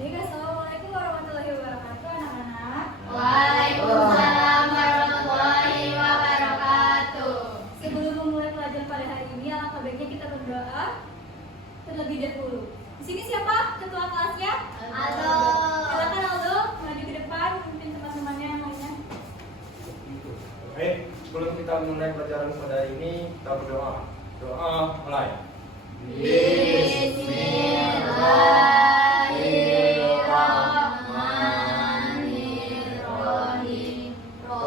Baik, assalamualaikum warahmatullahi wabarakatuh, anak-anak. Waalaikumsalam warahmatullahi wabarakatuh. Sebelum memulai pelajaran pada hari ini, alangkah baiknya kita berdoa terlebih dahulu. Di sini siapa ketua kelasnya? Aldo. Silakan Aldo maju ke depan, pimpin teman-temannya yang lainnya. Baik, sebelum kita mulai pelajaran pada hari ini, kita berdoa. Doa mulai. Bismillahirrahmanirrahim.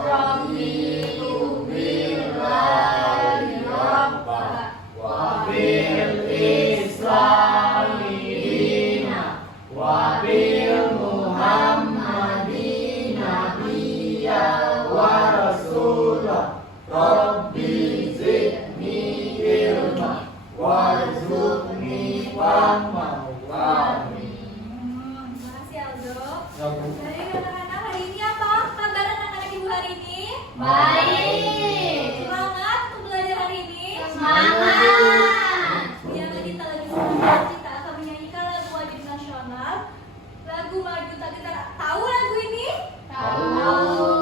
Rabbi tubillah rabba wa bil islami dina wa bil muhammadin nabiyya wa rasulah. Rabbi zidni ilma warzuqni fahma. Terima kasih Aldo. Baik anak-anak, hari ini apa kabar anak-anak ibu hari ini? Baik. Semangat untuk belajar hari ini. Semangat. Yang kita lagi semangat, kita akan menyanyikan lagu wajib nasional. Lagu maju tak kita tahu lagu ini? Tahu.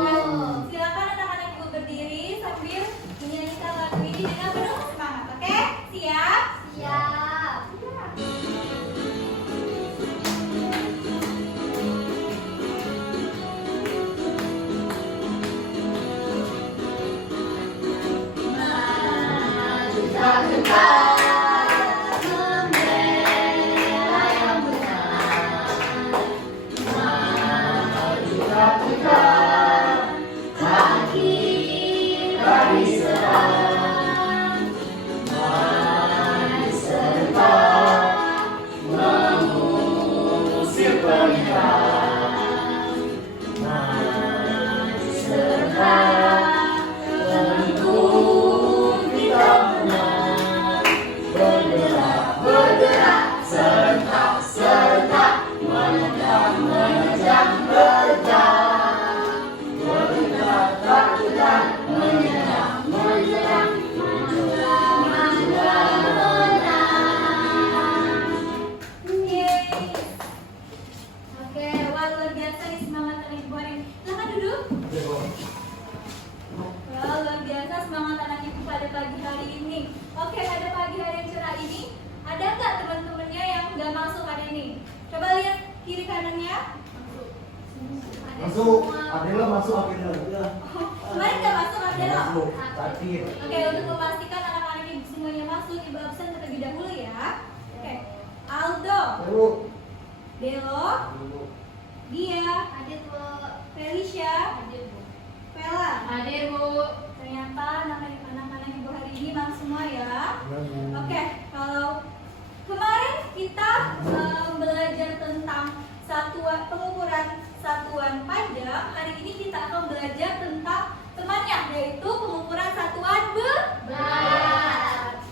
Nah, silakan anak-anak ibu berdiri sambil menyanyikan lagu ini dengan penuh semangat. Oke? Siap? Siap. Maju tak gentar, membela yang benar. Maju tak gentar, bangkit dari serang. Mari serta mengusir penyerang. Mari serta tentu kita menang. Bergerak, bergerak, serta menendang, menejam, bergerak. Bergerak, tak gentar, menyerang, menang. Yeay. Oke, wah luar biasa nih semangat anak ibu hari ini. Silakan duduk. Wah, luar biasa semangat anak ibu pada pagi hari ini. Oke, pada pagi hari yang cerah ini, ada nggak teman-temannya yang nggak masuk hari ini? Coba lihat kiri kanannya. Ada Masuk, semua. Adela masuk akhirnya. Ya. Kemarin nggak masuk ada loh. Masuk, sakit. Oke, untuk memastikan anak-anak ibu semuanya masuk, ibu absen terlebih dahulu ya. Oke, Aldo, Dulu. Delo, Dia, Hadir, Bu. Felicia, Hadir, Bu. Vela. Hadir, Bu. Ternyata anak-anak ibu hari ini masuk semua ya. Oke, kalau kemarin kita belajar tentang pengukuran satuan panjang, hari ini kita akan belajar tentang temannya, yaitu pengukuran satuan berat.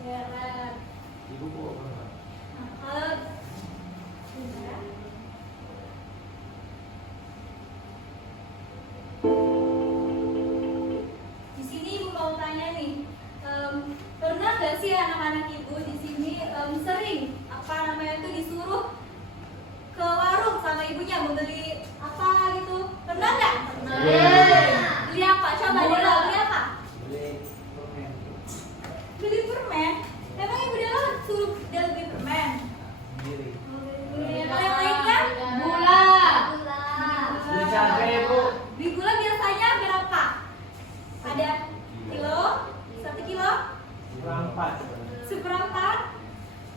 Berat. Ibu kok apa? Nah, kalau sebentar. Di sini ibu mau tanya nih, pernah nggak sih anak-anak ibu di sini sering apa namanya itu disuruh ke warung sama ibunya membeli apa gitu? Pernah nggak? Beli apa? Coba Dela, beli apa? Beli permen. Beli permen. Emang ibu Dela suruh Dela beli permen? Sendiri. Kalau yang lainnya? Gula. Beli cabai, Bu. Beli gula biasanya berapa? Ada kilo? 1 kilo? Seperempat. Seperempat?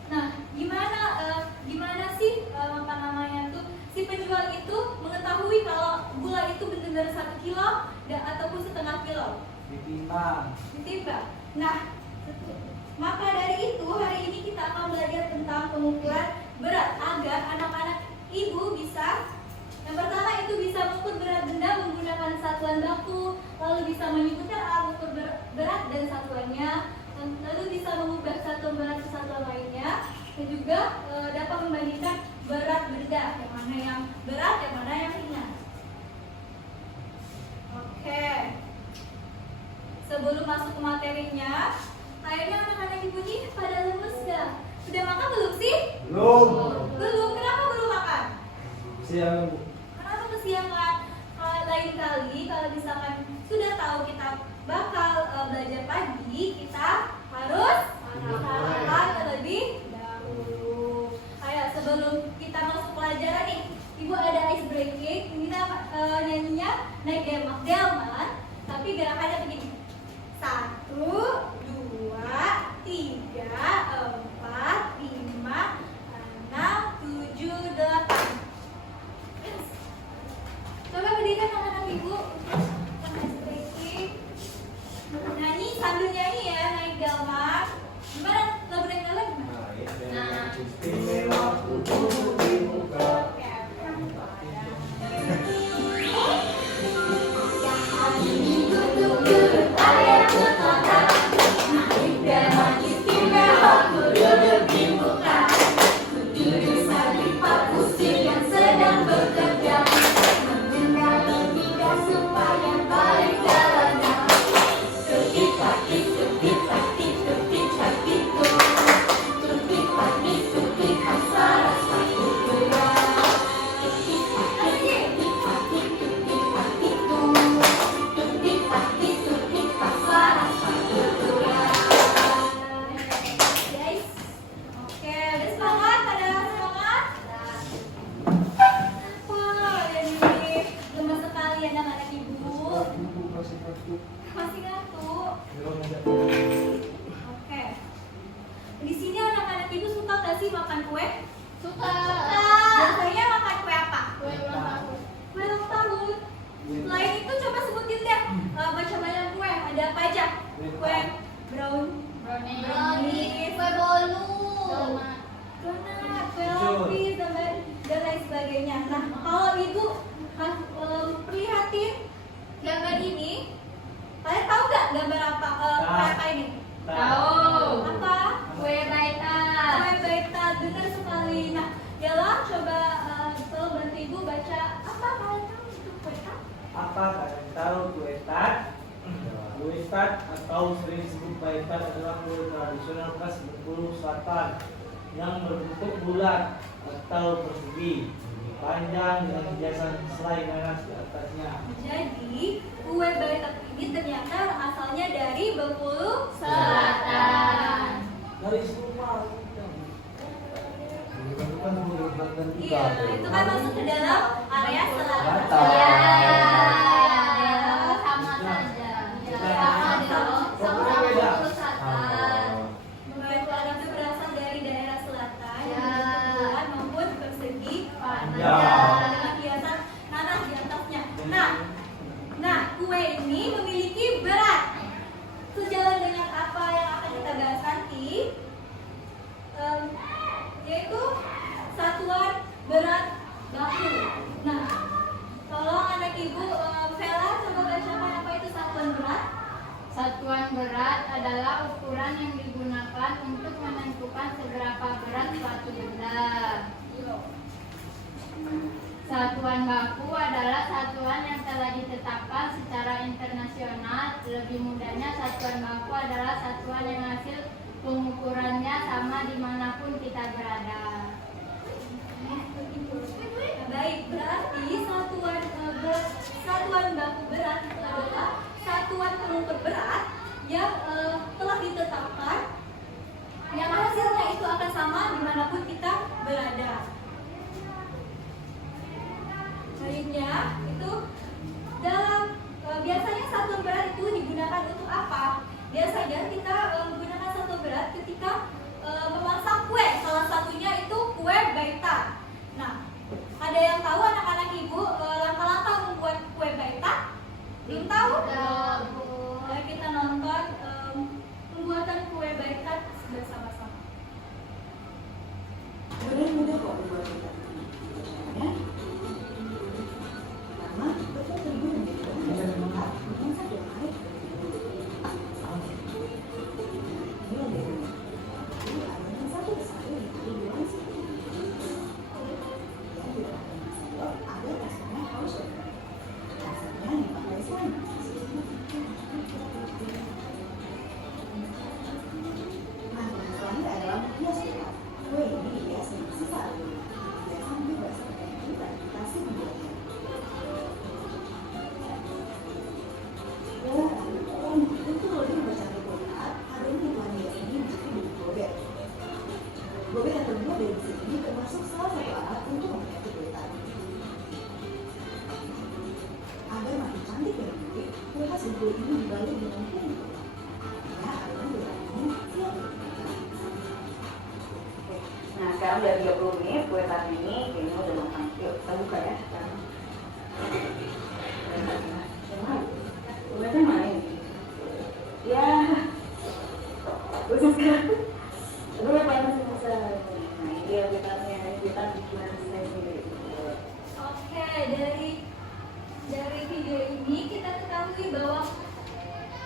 Nah, gimana sih apa namanya tuh si penjual itu mengetahui kalau gula itu benar-benar 1 kilo ataupun setengah kilo? Ditimbang. Ditimbang. Nah, maka dari itu hari ini kita akan belajar tentang pengukuran berat agar anak-anak ibu bisa, yang pertama itu bisa mengukur berat benda menggunakan satuan baku, lalu bisa menyebutkan alat ukur berat dan satuannya, lalu bisa mengubah satuan berat ke satuan lainnya, dan juga dapat membandingkan berat benda, yang mana yang berat, yang mana yang ringan. Oke. Sebelum masuk ke materinya, kayaknya anak-anak ibu nih pada lemes gak? Sudah makan belum sih? Belum. Belum. Kesiangan Bu. Kenapa kesiangan? Lain kali kalau misalkan sudah tahu kita bakal belajar pagi, kita harus sarapan terlebih dahulu. Ayo sebelum kita masuk pelajaran nih, Ibu ada ice breaking. Ini nyanyinya naik delman, tapi gerakannya begini. 1, 2, 3, 4, 5, 6, 7, 8. Coba berikan anak-anak Ibu ice breaking. Nyanyi sambil nyanyi ya, naik delman. Gimana lagu naik delman gimana? Nah, istimewa untuk dibuka. Guys, oke, udah semangat? Pada semangat? Wah, dan ini lemas sekali anak-anak Ibu. Masih ngantuk. Oke. Di sini anak-anak Ibu suka nggak sih makan kue? Suka. Biasanya makan kue apa? Kue ulang tahun. Kue ulang tahun. Selain itu coba sebutin deh macam-macam kue. Ada apa aja? Kue Brownie. Kue bolu. donat, kue lapis dan lain sebagainya. Nah, kalau Ibu perlihatin gambar ini, kalian tahu nggak gambar apa? Kue apa ini? Tahu. Apa? Kue baitan. Kue baitan, benar sekali. Nah, Yala coba tolong bantu Ibu baca apa kalian tahu itu kue apa? Apa kalian tahu kue tart? Kue tart atau sering disebut baitan adalah kue tradisional khas Bengkulu Selatan yang berbentuk bulat atau persegi, panjang dengan hiasan selai nanas di atasnya. Jadi, kue baitan ini ternyata asalnya dari Bengkulu Selatan. Dari semua Iya, itu kan masuk ke dalam area selatan. Iya. Ya. Sama saja. Sama dong. Sama beda. Selatan. Baitan itu berasal dari daerah selatan yang Ya. bentuk bulat maupun persegi Panjang. dengan hiasan nanas di atasnya. Nah, kue ini memiliki berat. Sejalan dengan apa yang akan kita bahas nanti, yaitu satuan berat baku. Nah, tolong anak Ibu Vela coba bacakan apa itu satuan berat. Satuan berat adalah ukuran yang digunakan untuk menentukan seberapa berat suatu benda. Satuan baku adalah satuan yang telah ditetapkan secara internasional. Lebih mudahnya, satuan baku adalah satuan yang hasil pengukurannya sama dimanapun kita berada. Baik, berarti satuan baku berat itu adalah satuan pengukur berat yang telah ditetapkan, yang hasilnya itu akan sama dimanapun kita berada. Selanjutnya itu dalam biasanya satuan berat itu digunakan untuk apa? Biasanya kita menggunakan satuan berat ketika memasak kue. Salah satunya bensin ini termasuk salah satu alat untuk mengganti kulit tadi. Agar makin cantik dan menarik, kulkas Bengkulu ini dibalut dengan kulit telur. Ya, adonan kulit ini siap digunakan. Nah, sekarang udah 30 menit, kue tart ini kayaknya udah matang. Yuk, kita buka ya sekarang. Kue tart main. Ya, udah sekarang. Aduh, panas besar. Nah, ini dia kue tartnya. Kita bikinan saya sendiri. Oke, dari video ini kita ketahui bahwa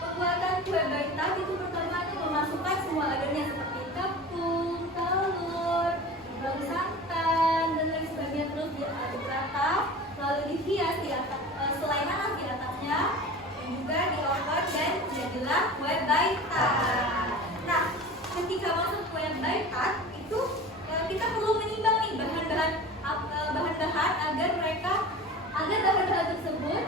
pembuatan kue baik tart itu pertama itu memasukkan semua adonan seperti tepung, telur, daun santan dan lain sebagainya, terus diaduk rata, lalu dihias di atas, selai nanas di atasnya, dan juga di oven dan jadilah kue baik tart. Nah, ketika masuk kue baik tart itu kita perlu menimbang nih bahan-bahan agar bahan-bahan tersebut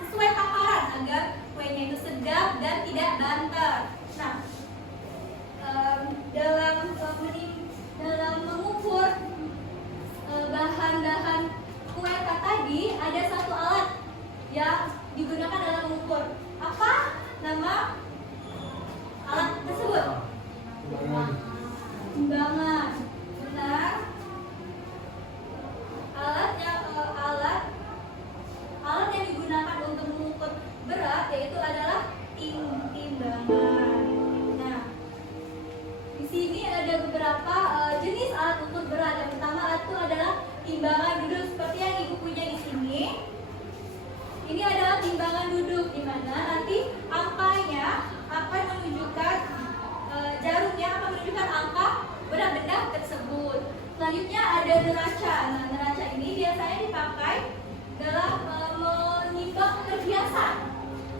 sesuai takaran agar kuenya itu sedap dan tidak banter. Nah, dalam mengukur bahan-bahan kue tart tadi ada satu alat yang digunakan dalam mengukur. Apa nama alat tersebut? Timbangan. Benar. Alat yang digunakan untuk mengukur berat yaitu adalah timbangan. Nah, di sini ada beberapa jenis alat ukur berat. Yang pertama itu adalah timbangan duduk seperti yang ibu punya di sini. Ini adalah timbangan duduk di mana nanti angkanya akan menunjukkan jarumnya akan menunjukkan angka berat benda tersebut. Selanjutnya ada neraca. Nah, neraca ini biasanya dipakai dalam menimbang perhiasan.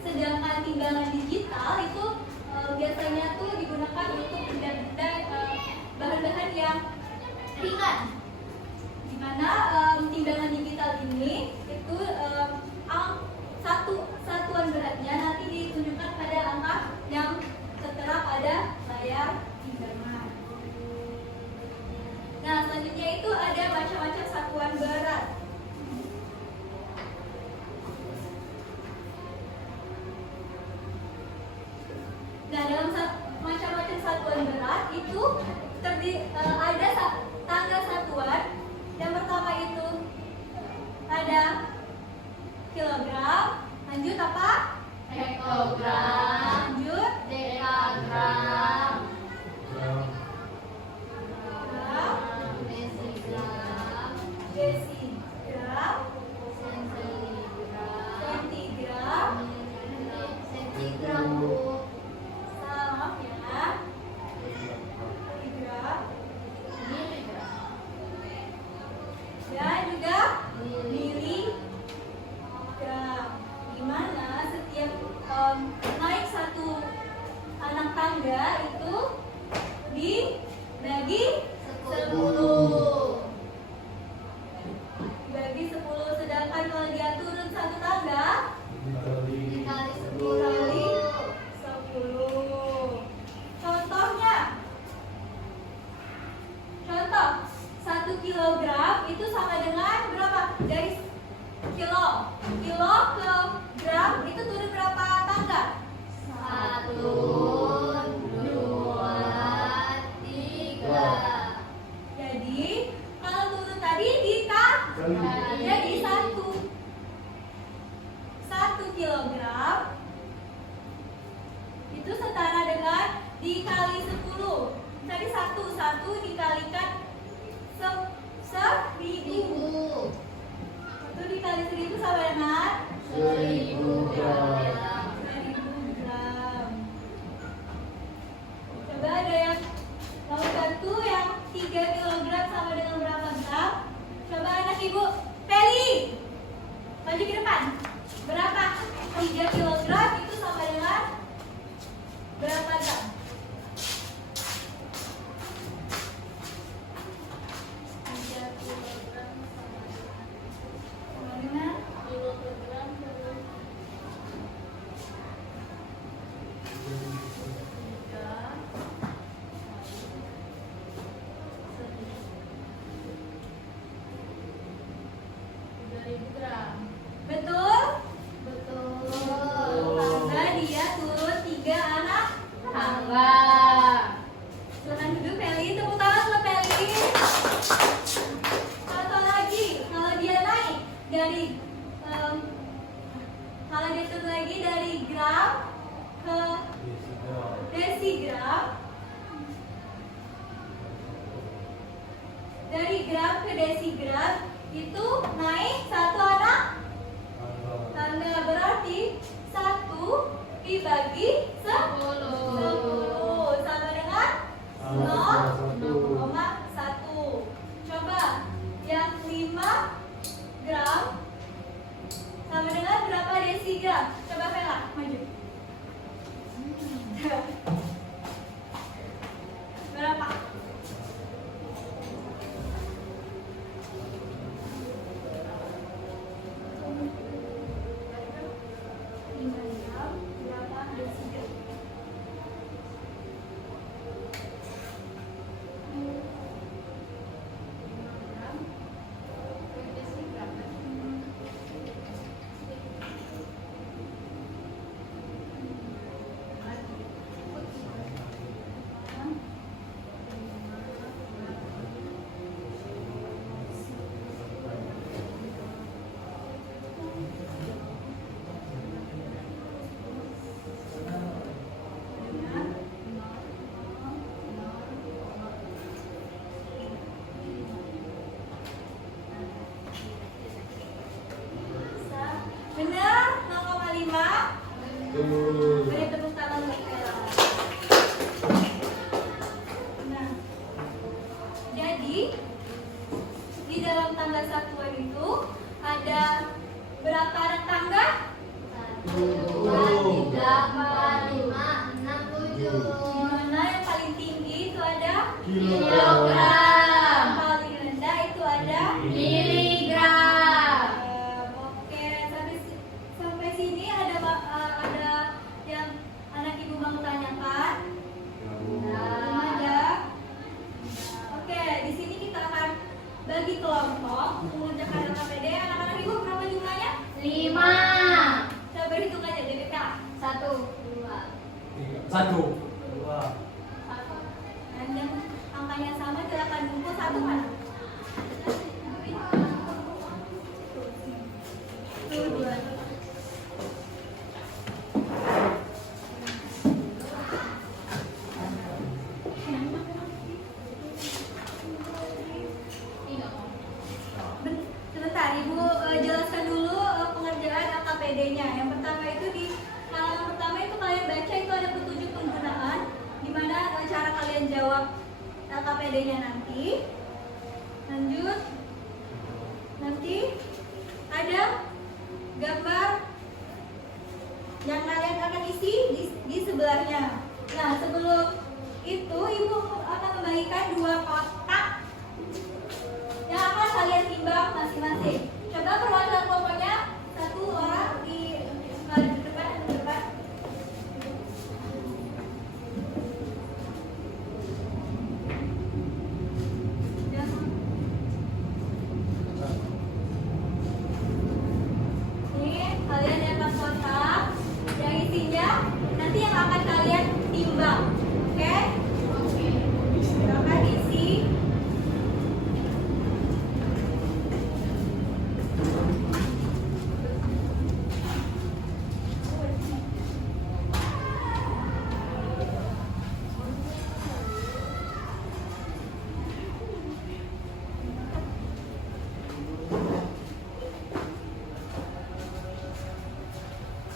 Sedangkan timbangan digital itu biasanya tuh digunakan untuk benda-benda bahan-bahan yang ringan. Di mana timbangan digital ini itu satuan beratnya nanti ditunjukkan pada angka yang tertera pada layar timbangan. Nah, selanjutnya itu ada macam-macam satuan berat. Nah, dalam macam-macam satuan berat itu ada tangga satuan. Yang pertama itu ada kilogram, lanjut apa? Hektogram, Lanjut dekagram, gram, desigram, desigram, sentigram, sentigram, sentigram Bu, maaf ya, miligram, miligram, dan juga miligram. Di mana setiap naik satu anak tangga itu dibagi 10. Dibagi 10, sedangkan kalau dia turun satu tangga dikali kali 10. 10. Contohnya, contoh 1 kilogram itu sama dengan berapa? Dari kilo ke gram itu turun berapa tangga? 1, 2, 3. Jadi kalau turun tadi jadi 1 kilogram itu setara dengan dikali 10. Tadi 1 dikalikan 1000. 1 dikali 1000 sama dengan 1000 gram. 1000 gram. Coba ada yang mau bantu yang 3 kilogram sama dengan berapa gram? Coba anak ibu Feli, maju ke depan. Berapa? 3 kilogram itu sama dengan berapa gram? Sama dengan Kilogram terus 3, 5.000 gram. Betul? Betul. Tangga dia turun 3 anak Tangga. Silakan duduk Feli, tepuk tangan untuk Feli. Satu lagi, kalau dia naik dari kalau dia turun lagi dari gram ke desigram, dari gram ke desigram itu naik 1 anak tangga, berarti 1 dibagi 10 sama dengan 0,1. Coba yang 5 gram sama dengan berapa desigram? Coba Vela, maju. Berapa? Berapa desigram? Benar, 0,5. Beri tepuk tangan untuk Vela. Nah, jadi di dalam tangga satuan itu ada berapa anak tangga? 1, 2, 3, 4, 5, 6, 7. Di mana yang paling tinggi itu ada Kilogram. yang paling rendah itu ada Miligram. Oke, sampai sini ada yang anak ibu mau tanyakan? Belum ada. Oke, di sini kita akan bagi kelompok untuk mengerjakan LKPD. Anak-anak ibu berapa jumlahnya? 5. Coba berhitung aja DPK. 1, 2, 1. 2. Dan yang angkanya sama silakan kumpul 1 mana? Tuh, 2. Sebentar, Ibu jelaskan dulu pengerjaan LKPD-nya. Yang pertama itu di halaman pertama itu kalian baca itu ada petunjuk penggunaan, di mana cara kalian jawab LKPD-nya nanti. Lanjut, nanti ada gambar yang kalian akan isi di sebelahnya. Nah, sebelum itu Ibu akan membagikan 2 kotak yang akan kalian timbang masing-masing. Coba perwakilan kelompoknya 1 orang di depan. Ini kalian dapat kotak yang isinya nanti yang akan kalian timbang. Oke? Silakan isi.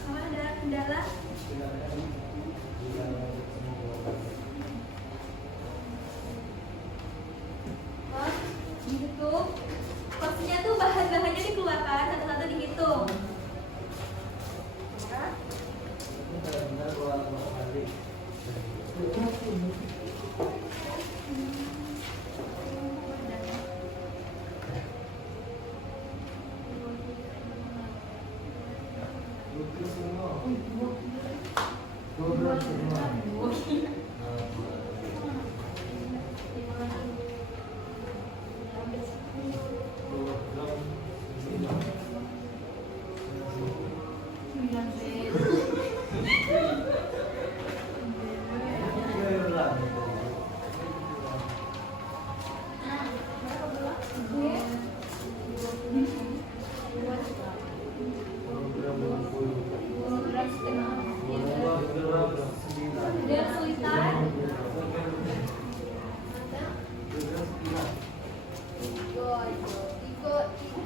Sama ada kendala? Oh, dihitung. Porsinya tuh bahan-bahannya dikeluarkan satu-satu dihitung. Ya. Benar-benar gua balik.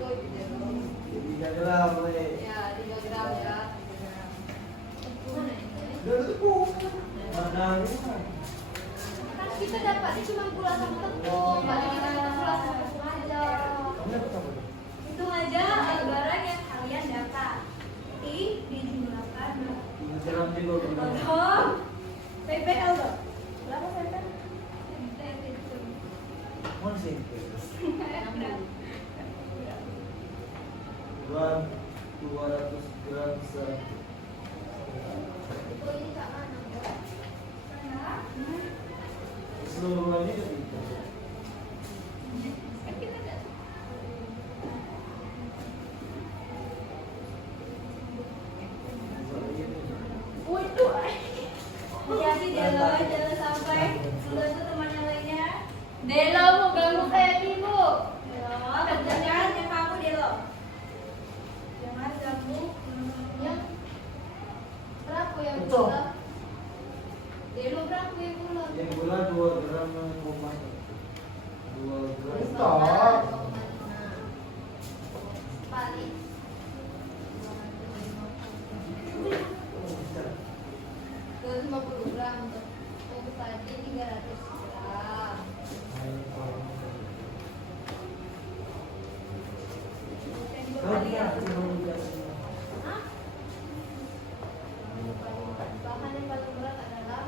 Tiga gram, weh. Ya, 3 gram ya. Udah tepung. Mana ini? Kan kita dapatnya cuma gula sama tepung, paling kita minta gula sama tepung aja. Kamu dapat apa? Hitung aja barang yang kalian dapat. Dijumlahkan. 3 gram juga benar. Oh, baik-baik Aldo. Berapa baik-baik? Mana sih? 200 gram seluruhnya itu. Hati-hati Delo, jangan sampai membantu teman yang lainnya. Delo mau ganggu kayak ibu. Delo, kerjakan yang kamu Delo. Jangan ganggu. Yang berapa yang Betul. gula? Delo berapa yang gula? Yang gula 2 gram 2 gram. Bentar. Balik. 250 gram untuk tadi 300 gram. Hah? Bahan yang paling berat adalah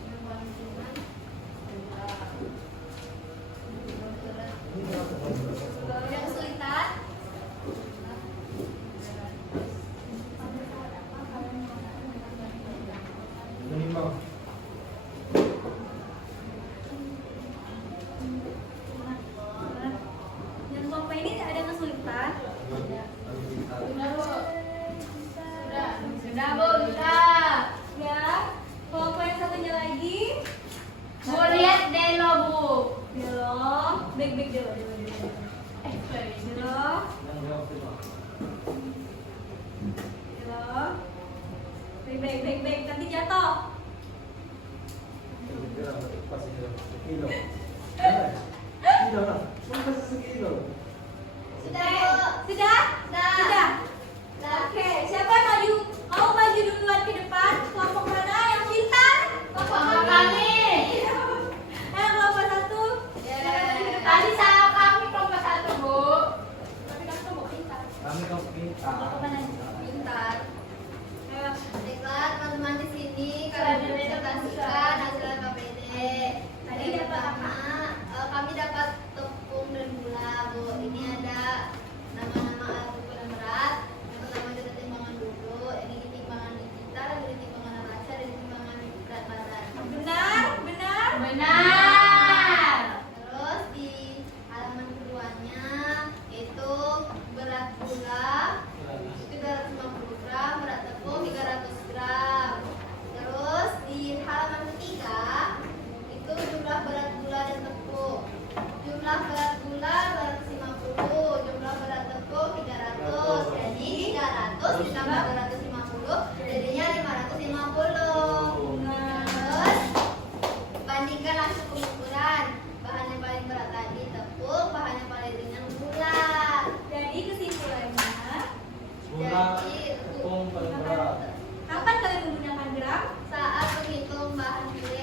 yang paling ringan yang kesulitan Minimal. Yang kelompok ini ada kesulitan. sudah bu sudah bu sudah Ya, kelompok yang satunya lagi. bu lihat Delo bu Delo, baik-baik Delo. sorry. Delo, Delo. Baik-baik, nanti jatuh. Kilo. Kilo lah. Cuma sekilo. Sudah bu Sudah? Sudah. Sudah. Sudah. Oke, siapa yang maju? Mau maju duluan ke depan? Kelompok mana yang pintar? Kelompok kami. Ayo kelompok satu. Tadi sama kami kelompok 1 bu. Tapi kan kelompok pintar. Kami kau kita. Kelompok mana? Pintar. Ayo. Baiklah teman-teman di sini kalian presentasikan hasil KPD. Tadi dapat apa? Kami dapat tepung dan gula bu. Ini ada nama-nama alat ukur yang berat. Yang pertama kita timbangan dulu. Ini timbangan digital, ini timbangan neraca, dan timbangan berat badan. Benar, benar. Benar. Terus di halaman keduanya itu berat gula itu 250 gram, berat tepung 300 gram. Terus di halaman ketiga itu jumlah berat gula dan tepung. Jumlah berat gula 250, jumlah berat tepung 300. Jadi 300 ditambah 250 jadinya 550. Terus bandingkan hasil pengukuran. Bahan yang paling berat tadi tepung, bahan yang paling ringan gula. Jadi kesimpulannya, Gula tepung paling berat. kapan kalian menggunakan gram? Saat menghitung bahan kue.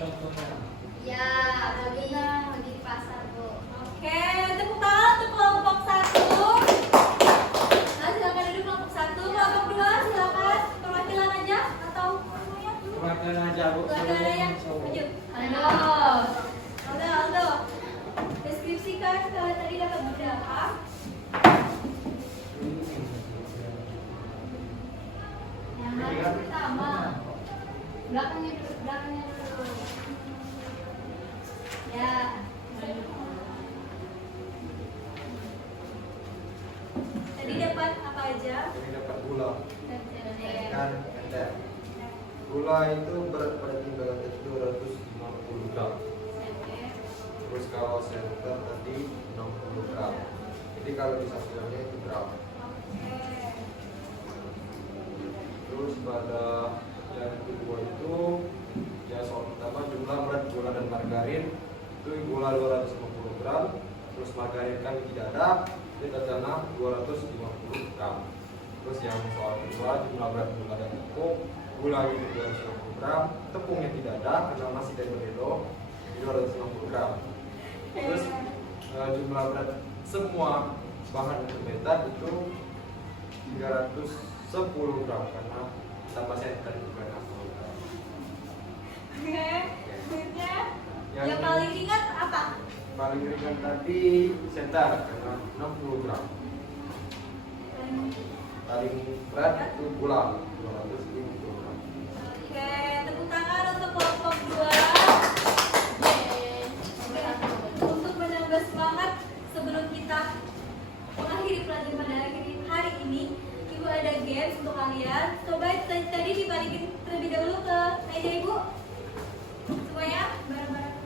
Contohnya. Ya, beli di pasar bu. Oke, tepuk tangan untuk kelompok satu. Nah, silakan duduk kelompok satu. Kelompok dua, silakan perwakilan aja atau semuanya? Perwakilan aja bu. Perwakilan aja. Maju. Halo. Aldo. Deskripsikan kalian tadi dapat berapa? Yang harus pertama. Belakangnya dulu. Ya. Tadi dapat apa aja? Ini dapat gula. Oke. Kan ada. Gula itu berat pada timbangan tadi 250 gram. Terus kalau center tadi 60 gram. Jadi kalau disatukannya itu gram. Oke. Terus pada yang kedua itu ya soal pertama jumlah berat gula dan margarin itu gula 250 gram, terus margarin kami tidak ada, jadi totalnya 250 gram. Terus yang soal kedua, jumlah berat gula dan tepung, gula itu 250 gram, tepungnya tidak ada karena masih dari Beredo, 250 gram. Terus jumlah berat semua bahan fermentan itu 310 gram karena tambah senter juga 60 gram. Oke, selanjutnya Yang yang paling ringan apa? paling ringan tadi senter karena 60 gram. Paling berat itu gula 250 gram. Oke, tepuk tangan untuk kelompok 2. Untuk menambah semangat sebelum kita mengakhiri pelajaran hari ini, Ibu ada games untuk kalian. Coba tadi dibalikin terlebih dahulu ke meja Ibu. Semuanya bareng-bareng.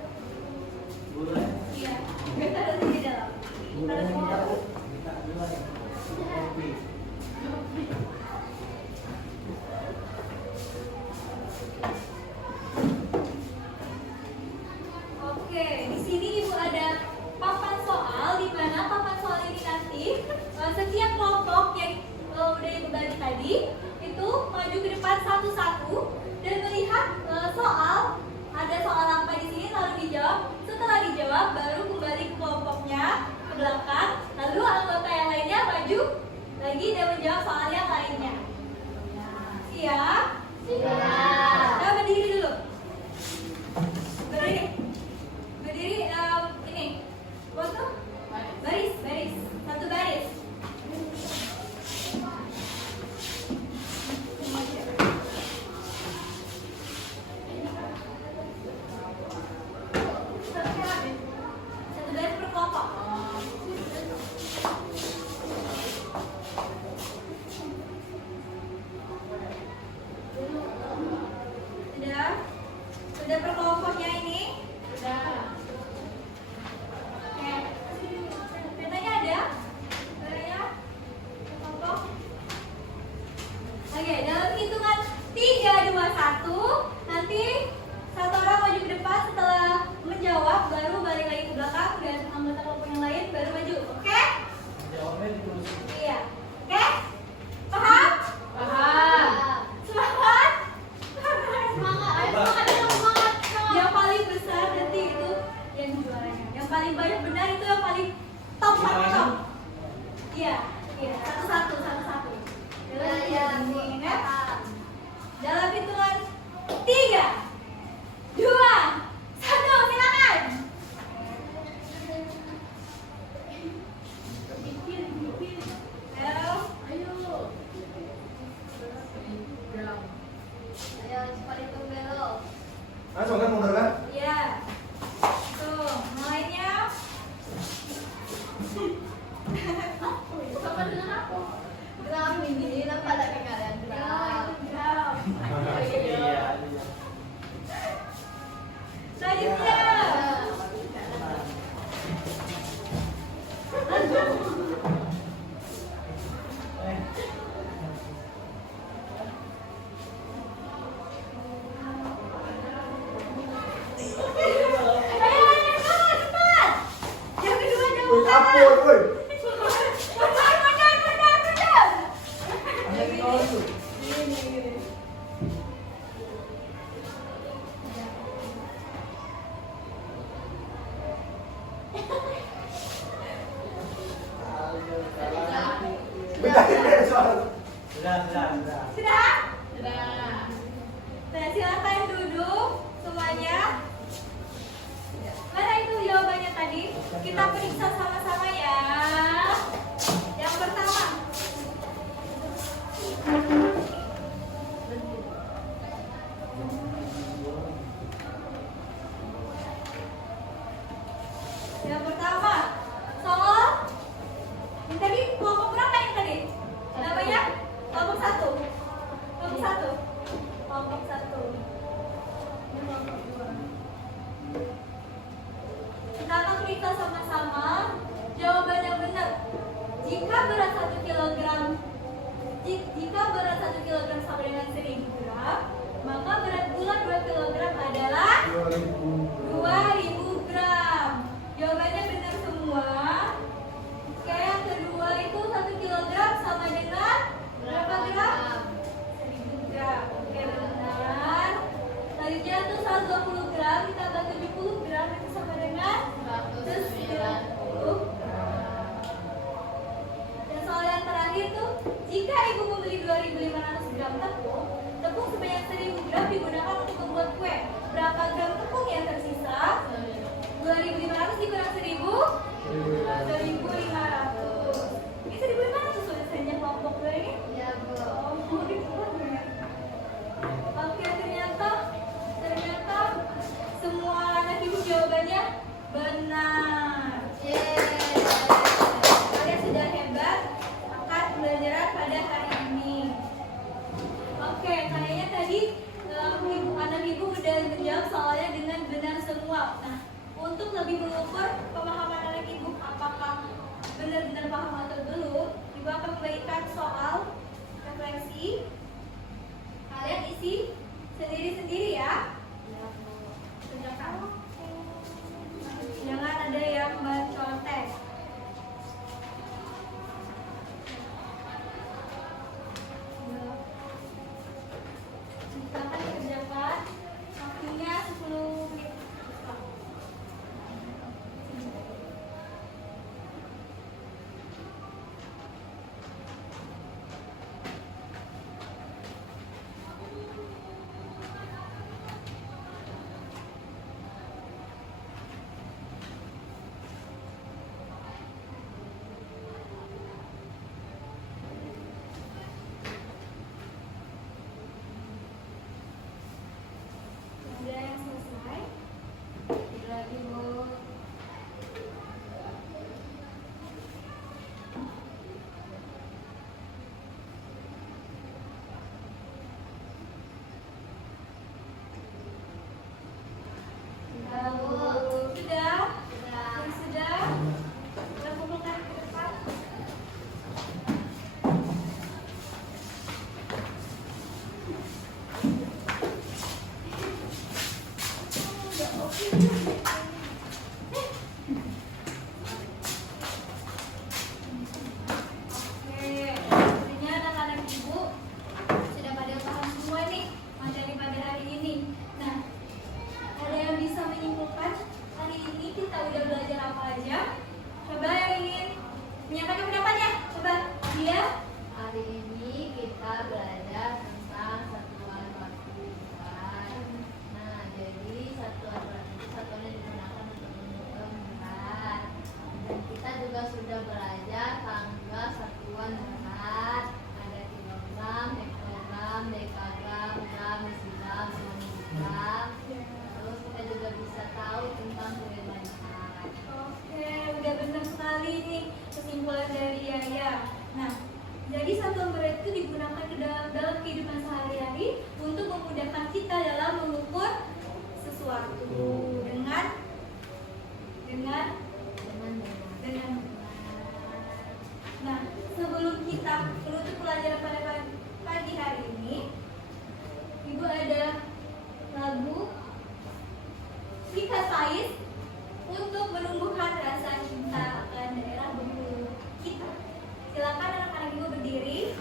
Gula. Iya, kita taruh di dalam. Taruh semua. Minta dua ya. Kopi. Oke, di sini Ibu ada papan soal, di mana papan soal ini nanti setiap kelompok yang udah Ibu bagi tadi itu maju ke depan satu-satu dan melihat soal, ada soal apa di sini lalu dijawab. Setelah dijawab baru kembali ke kelompoknya ke belakang, lalu anggota yang lainnya maju lagi dan menjawab soal yang lainnya. Siap? Siap. Nah, berdiri dulu. Berdiri. Berdiri ini. Foto. Baris, baris. Satu baris. Satu baris per kelompok. Sudah? Sudah per kelompoknya ini? Oke. Petanya ada? Petanya? Kelompok? Oke, dalam hitungan 3, 2, 1 nanti satu orang maju ke depan setelah menjawab baru balik lagi ke belakang dan anggota kelompok yang lain baru maju. Oke? Jawabnya terus. Iya. Oke? Paham? Paham. Semangat? Semangat, ayo semangat, ayo semangat, semangat. Yang paling besar nanti itu yang juaranya. Yang paling banyak benar itu yang paling top paling top. Iya, iya, satu-satu, satu-satu. Ingat? Dalam hitungan 3, 2, 1, silakan. Ayo. Ayo, cepat hitung dulu. Langsung kan mundur kan? Iya. Tuh, mulainya. Sama dengan aku. Drum ini pada ke kalian drum. Drum. Iya. Selanjutnya. Eh. Ayo, cepat. Yang kedua jauh Wih, kanan. apa, woi? Benar. Ada di bawah tuh. Gini. Bentar, soal. Sudah. Sudah? Sudah. Nah, silakan duduk semuanya. Mana itu jawabannya tadi? Kita periksa sama-sama ya. Yang pertama. Yang pertama, soal. Yang tadi kelompok berapa yang tadi? Namanya? Kelompok 1. Kelompok 1. Kelompok 1. Ini kelompok 2. Kita akan periksa sama-sama jawaban yang benar. Jika berat 1 kilogram, jika berat 1 kilogram sama dengan 1000 gram, maka berat gula 2 kilogram adalah 2000 gram. Benar. Kalian sudah hebat akan pembelajaran pada hari ini. Oke, kayaknya tadi anak ibu udah menjawab soalnya dengan benar semua. Nah, untuk lebih mengukur pemahaman anak ibu apakah benar-benar paham atau belum, ibu akan memberikan soal refleksi. Kalian isi sendiri-sendiri ya. Kerjakan. Jangan ada yang mencontek. Silakan dikerjakan. Waktunya 10 menit. Ada yang selesai? Tidak lagi, Bu. Sudah, Bu. Sudah? Yang sudah? Sudah kumpulkan ke depan. Oke, sepertinya anak-anak ibu sudah pada paham semua nih materi pada hari ini. Nah, ada yang bisa menyimpulkan hari ini kita udah belajar apa aja? Coba yang ingin menyampaikan pendapatnya, coba dia. Hari ini kita belajar tentang satuan waktu bulan. Nah, jadi satuan waktu itu satuan yang digunakan untuk menentukan bulan. Dan kita juga sudah belajar tanggal satuan bulan. Ada kilogram, hektogram, dekagram, gram, desigram, miligram. Terus kita juga bisa tahu tentang kebebasan. Oke, udah benar sekali nih kesimpulan dari Yaya. Nah, jadi satuan berat itu digunakan ke dalam kehidupan sehari-hari untuk memudahkan kita dalam mengukur sesuatu dengan Nah, sebelum kita menutup pelajaran pada pagi hari ini, Ibu ada lagu Rika Faiz untuk menumbuhkan rasa cinta akan daerah Bengkulu kita. Silakan anak-anak ibu berdiri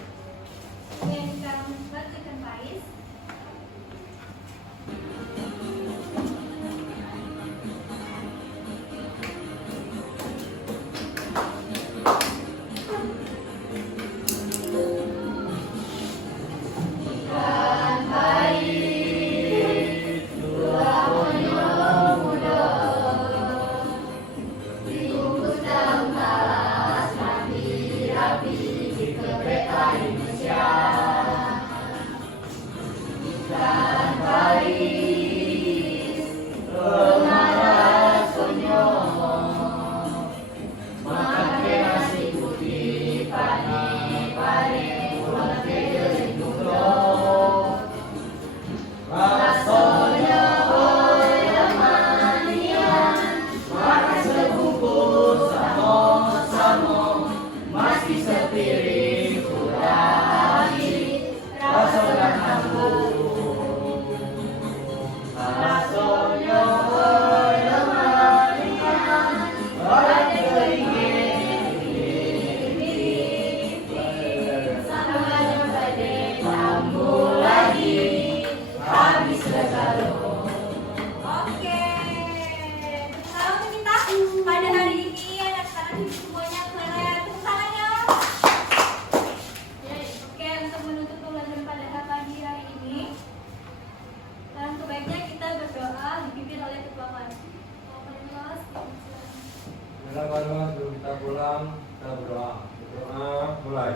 menyanyikan lagu Rika Faiz. Oke, kalau kita pada hari ini anak-anak semuanya keren, tepuk tangannya. Oke, untuk menutup pelajaran pada pagi hari ini, dan sebaiknya kita berdoa dipimpin oleh ketua kelas. Bila sebelum kita pulang, kita berdoa. Berdoa mulai.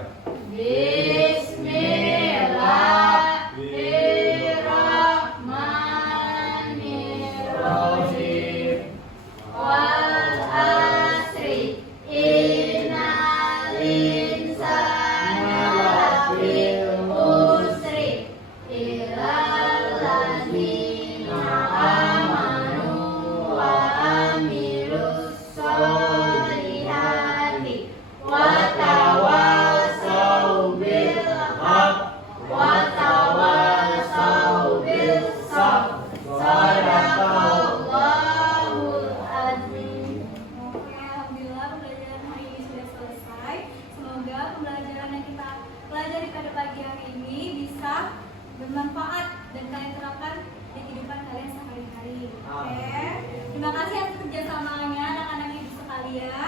Bismillahirrahmanirrahim. ya.